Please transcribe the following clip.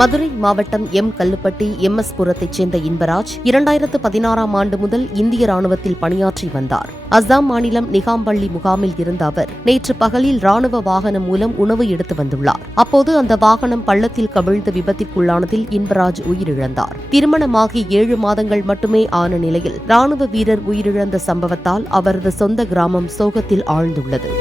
மதுரை மாவட்டம் கல்லுப்பட்டி எஸ் புரத்தைச் சேர்ந்த இன்பராஜ் 2016ஆம் ஆண்டு முதல் இந்திய ராணுவத்தில் பணியாற்றி வந்தார். அஸ்ஸாம் மாநிலம் நிகாம்பள்ளி முகாமில் இருந்த அவர் நேற்று பகலில் ராணுவ வாகனம் மூலம் உணவு எடுத்து வந்துள்ளார். அப்போது அந்த வாகனம் பள்ளத்தில் கவிழ்ந்து விபத்திற்குள்ளானதில் இன்பராஜ் உயிரிழந்தார். திருமணமாகி 7 மாதங்கள் மட்டுமே ஆன நிலையில் ராணுவ வீரர் உயிரிழந்த சம்பவத்தால் அவரது சொந்த கிராமம் சோகத்தில் ஆழ்ந்துள்ளது.